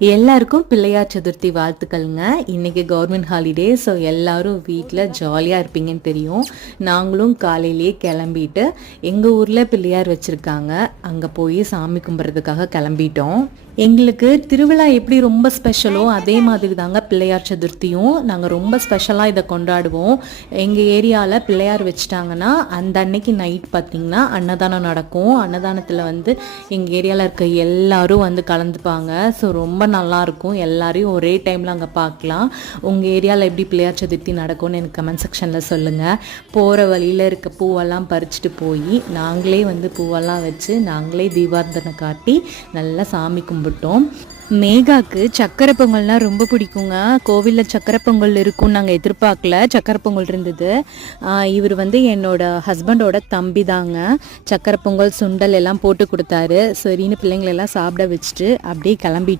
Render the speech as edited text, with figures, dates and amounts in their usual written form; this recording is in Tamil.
எல்லாருக்கும் பிள்ளையார் சதுர்த்தி வாழ்த்துக்கள்ங்க. இன்னைக்கு கவர்மெண்ட் ஹாலிடே, ஸோ எல்லாரும் வீட்டில் ஜாலியாக இருப்பீங்கன்னு தெரியும். நாங்களும் காலையிலேயே கிளம்பிட்டு எங்கள் ஊரில் பிள்ளையார் வச்சுருக்காங்க, அங்கே போய் சாமி கும்பிட்றதுக்காக கிளம்பிட்டோம். எங்களுக்கு திருவிழா எப்படி ரொம்ப ஸ்பெஷலோ அதே மாதிரி தாங்க பிள்ளையார் சதுர்த்தியும். நாங்கள் ரொம்ப ஸ்பெஷலாக இதை கொண்டாடுவோம். எங்கள் ஏரியாவில் பிள்ளையார் வச்சுட்டாங்கன்னா அந்த அன்னைக்கு நைட் பார்த்திங்கன்னா அன்னதானம் நடக்கும். அன்னதானத்தில் வந்து எங்கள் ஏரியாவில் இருக்க எல்லாரும் வந்து கலந்துப்பாங்க. ஸோ ரொம்ப நல்லாயிருக்கும். எல்லாரையும் ஒரே டைமில் அங்கே பார்க்கலாம். உங்கள் ஏரியாவில் எப்படி பிள்ளையார் சதுர்த்தி நடக்கும்னு எனக்கு கமெண்ட் செக்ஷனில் சொல்லுங்கள். போகிற வழியில் இருக்க பூவெல்லாம் பறிச்சுட்டு போய் நாங்களே வந்து பூவெல்லாம் வச்சு நாங்களே தீபார்த்தனை காட்டி நல்லா சாமி கும்பிட்டோம். மேகாக்கு சக்கரை பொங்கல்னால் ரொம்ப பிடிக்குங்க. கோவிலில் சக்கரை பொங்கல் இருக்கும்னு நாங்கள் எதிர்பார்க்கல. சக்கரை பொங்கல் இருந்தது. இவர் வந்து என்னோட ஹஸ்பண்டோட தம்பி தாங்க. சக்கரை பொங்கல் சுண்டல் எல்லாம் போட்டு கொடுத்தாரு. சரின்னு பிள்ளைங்களெல்லாம் சாப்பிட வச்சுட்டு அப்படியே கிளம்பிட்டோம்.